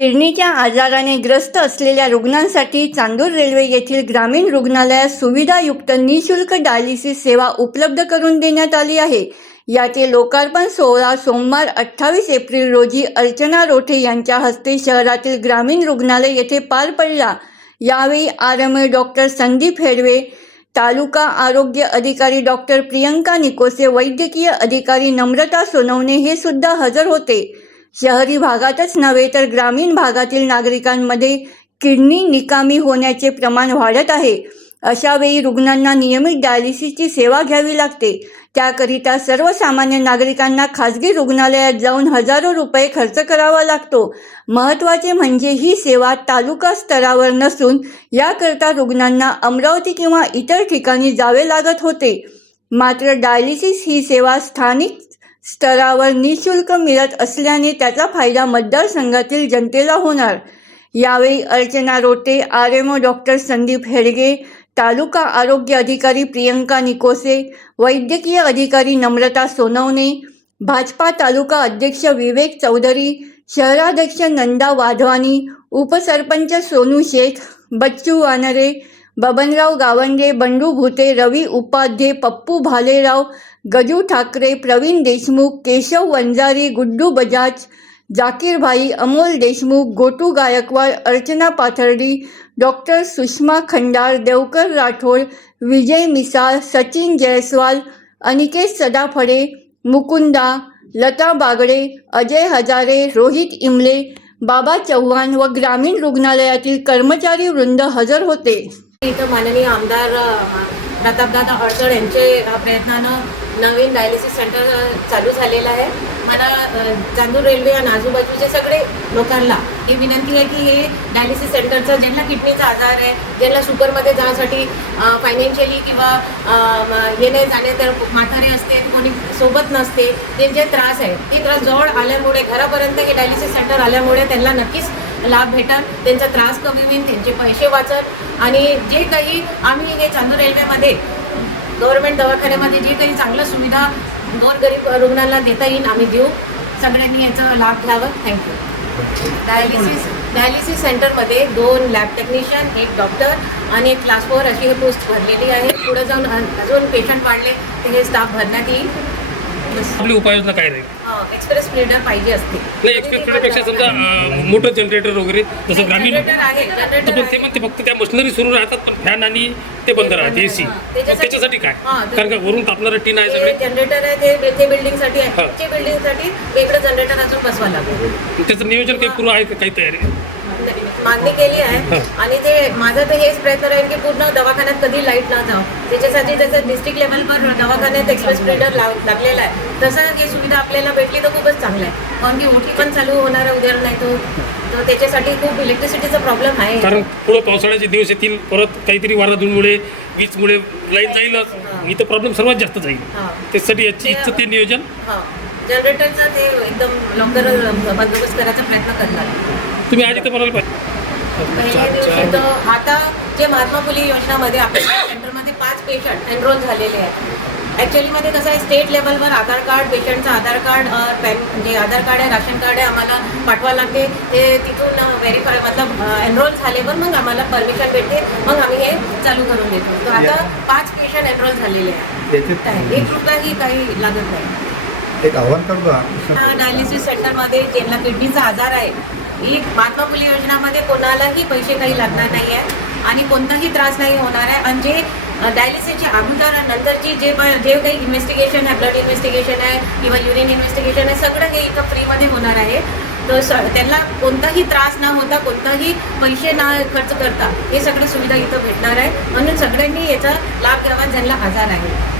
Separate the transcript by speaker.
Speaker 1: किडनीच्या आजाराने ग्रस्त असलेल्या रुग्णांसाठी चांदूर रेल्वे येथील ग्रामीण रुग्णालयात सुविधायुक्त निशुल्क डायलिसिस सेवा उपलब्ध करून देण्यात आली आहे. याचे लोकार्पण सोहळा सोमवार अठ्ठावीस एप्रिल रोजी अर्चना रोठे यांच्या हस्ते शहरातील ग्रामीण रुग्णालय येथे पार पडला. यावेळी R M doctor Sandeep Hedve तालुका आरोग्य अधिकारी डॉक्टर प्रियंका निकोसे वैद्यकीय अधिकारी नम्रता सोनवणे हे सुद्धा हजर होते. शहरी भागातच नव्हे तर ग्रामीण भागातील नागरिकांमध्ये किडनी निकामी होण्याचे प्रमाण वाढत आहे. अशा वेळी रुग्णांना नियमित डायलिसिसची सेवा घ्यावी लागते. त्याकरिता सर्वसामान्य नागरिकांना खाजगी रुग्णालयात जाऊन हजारो रुपये खर्च करावा लागतो. महत्त्वाचे म्हणजे ही सेवा तालुका स्तरावर नसून याकरता रुग्णांना अमरावती किंवा इतर ठिकाणी जावे लागत होते. मात्र डायलिसिस ही सेवा स्थानिक स्तरावर निशुल्क मिळत असल्याने त्याचा फायदा मतदारसंघातील जनतेला होणार. यावेळी Archana Rote R M O doctor Sandeep Hedge तालुका आरोग्य अधिकारी प्रियंका निकोसे वैद्यकीय अधिकारी नम्रता सोनवणे भाजपा तालुका अध्यक्ष विवेक चौधरी शहराध्यक्ष नंदा वाधवानी उपसरपंच सोनू शेख बच्चू वानरे बबनराव गावंडे बंडू भुते रवी उपाध्ये पप्पू भालेराव गजू ठाकरे प्रवीण देशमुख केशव वंजारी गुड्डू बजाज जाकीरभाई अमोल देशमुख गोटू गायकवाड अर्चना पाथर्डी डॉक्टर सुषमा खंडार देवकर राठोड विजय मिसाळ सचिन जयस्वाल अनिकेत सदाफडे मुकुंदा लता बागडे अजय हजारे रोहित इमले बाबा चव्हाण व ग्रामीण रुग्णालयातील कर्मचारी वृंद हजर होते.
Speaker 2: इथं माननीय आमदार प्रतापदादा अडचण यांचे प्रयत्नानं नवीन डायलिसिस सेंटर चालू झालेलं आहे. मला चांदूर रेल्वे आणि आजूबाजूचे सगळे लोकांना ही विनंती आहे की हे डायलिसिस सेंटरचं ज्यांना किडनीचा आजार आहे ज्यांना शुगरमध्ये जाण्यासाठी फायनान्शियली किंवा येणे जाणे तर म्हातारे असते कोणी सोबत नसते ते जे त्रास आहे ते त्रास जवळ आल्यामुळे घरापर्यंत हे डायलिसिस सेंटर आल्यामुळे त्यांना नक्कीच लाभ भेटल त्यांचा त्रास कमी होईल त्यांचे पैसे वाचल आणि जे काही आम्ही हे चांदूर रेल्वेमध्ये गव्हर्नमेंट दवाखान्यामध्ये जे काही चांगल्या सुविधा गोरगरीब रुग्णांना देता येईल आम्ही देऊ. सगळ्यांनी याचा लाभ घ्यावा. थँक्यू डायलिसिस डायलिसिस सेंटरमध्ये दोन लॅब टेक्निशियन एक डॉक्टर आणि एक क्लास फोर अशी पोस्ट भरलेली आहे. पुढे जाऊन अजून पेशंट वाढले तर हे स्टाफ भरण्यात येईल.
Speaker 3: आपली उपाययोजना काय राहील
Speaker 2: एक्सप्रेस पाहिजे असते.
Speaker 3: नाही एक्सपेक्टेडपेक्षा समजा अं, मोठं जनरेटर वगैरे जसं ग्रामीण
Speaker 2: जनरेटर आहे जनरेटर
Speaker 3: पण ते म्हणते फक्त त्या मशिनरी सुरू राहतात पण फॅन आणि ते बंद राहते एसी
Speaker 2: त्याच्यासाठी-
Speaker 3: त्याच्यासाठी काय?
Speaker 2: हां, ते-
Speaker 3: कारण का वरून तापणारं टीन आहे सगळे.
Speaker 2: जनरेटर आहे ते ते बिल्डिंगसाठी आहे.
Speaker 3: हा.
Speaker 2: ते बिल्डिंगसाठी वेगळं जनरेटर अजून बसवावं लागेल.
Speaker 3: त्याचं नियोजन काही पूर्व आहे का? काही तयारी?
Speaker 2: मागणी केली आहे. आणि ते माझं तर हेच प्रयत्न राहील की पूर्ण दवाखान्यात कधी लाइट न जावं. त्याच्यासाठी त्याचं डिस्ट्रिक्ट लेवलवर दवाखान्यात एक्सप्रेस स्प्रेडर लाव लागलेला आहे. तसं ही सुविधा आपल्याला भेटली तर खूपच चांगलं आहे. कारण की ओटी पण चालू होणार आहे उद्या नाही तो तर त्याच्यासाठी खूप इलेक्ट्रिसिटीचा प्रॉब्लेम आहे.
Speaker 3: कारण पुढे पावसाळ्याचे दिवस येतील परत काहीतरी वाराधूनमुळे वीजमुळे लाईन जाईलच इथं प्रॉब्लेम सर्वात जास्त जाईल. त्याच्यासाठी याची इच्छा ते नियोजन.
Speaker 2: जनरेटरचं ते एकदम लवकर बंदोबस्त करायचा प्रयत्न करणार.
Speaker 3: तुम्ही आज इथं म्हणाल पाहिजे.
Speaker 2: पहिल्या दिवशी तर आता जे महात्मा फुले योजनामध्ये आपल्या सेंटरमध्ये पाच पेशंट एनरोल झालेले आहेत. ॲक्च्युलीमध्ये कसं आहे स्टेट लेवलवर आधार कार्ड पेशंटचं आधार कार्ड पॅन म्हणजे आधार कार्ड आहे राशन कार्ड आहे आम्हाला पाठवावं लागते. ते तिथून व्हेरीफाय मतलब एनरोल झाल्यावर मग आम्हाला परमिशन भेटते. मग आम्ही हे चालू करून देतो. तर आता पाच पेशंट एनरोल झालेले आहेत. एक रुपयाही काही लागत नाही.
Speaker 4: एक आव्हान करतो
Speaker 2: डायलिसिस सेंटरमध्ये ज्यांना किडनीचा आजार आहे ही महात्मा फुले योजनामध्ये कोणालाही पैसे काही लागणार नाही आहे आणि कोणताही त्रास नाही होणार आहे. आणि जे डायलिसिसच्या अगोदर नंतरची जे पण जे काही इन्व्हेस्टिगेशन आहे ब्लड इन्व्हेस्टिगेशन आहे किंवा युरिन इन्व्हेस्टिगेशन आहे सगळं हे इथं फ्रीमध्ये होणार आहे. तर स त्यांना कोणताही त्रास न होता कोणताही पैसे ना खर्च करता हे सगळं सुविधा इथं भेटणार आहे. म्हणून सगळ्यांनी याचा लाभ घ्यावा ज्यांना आजार आहे.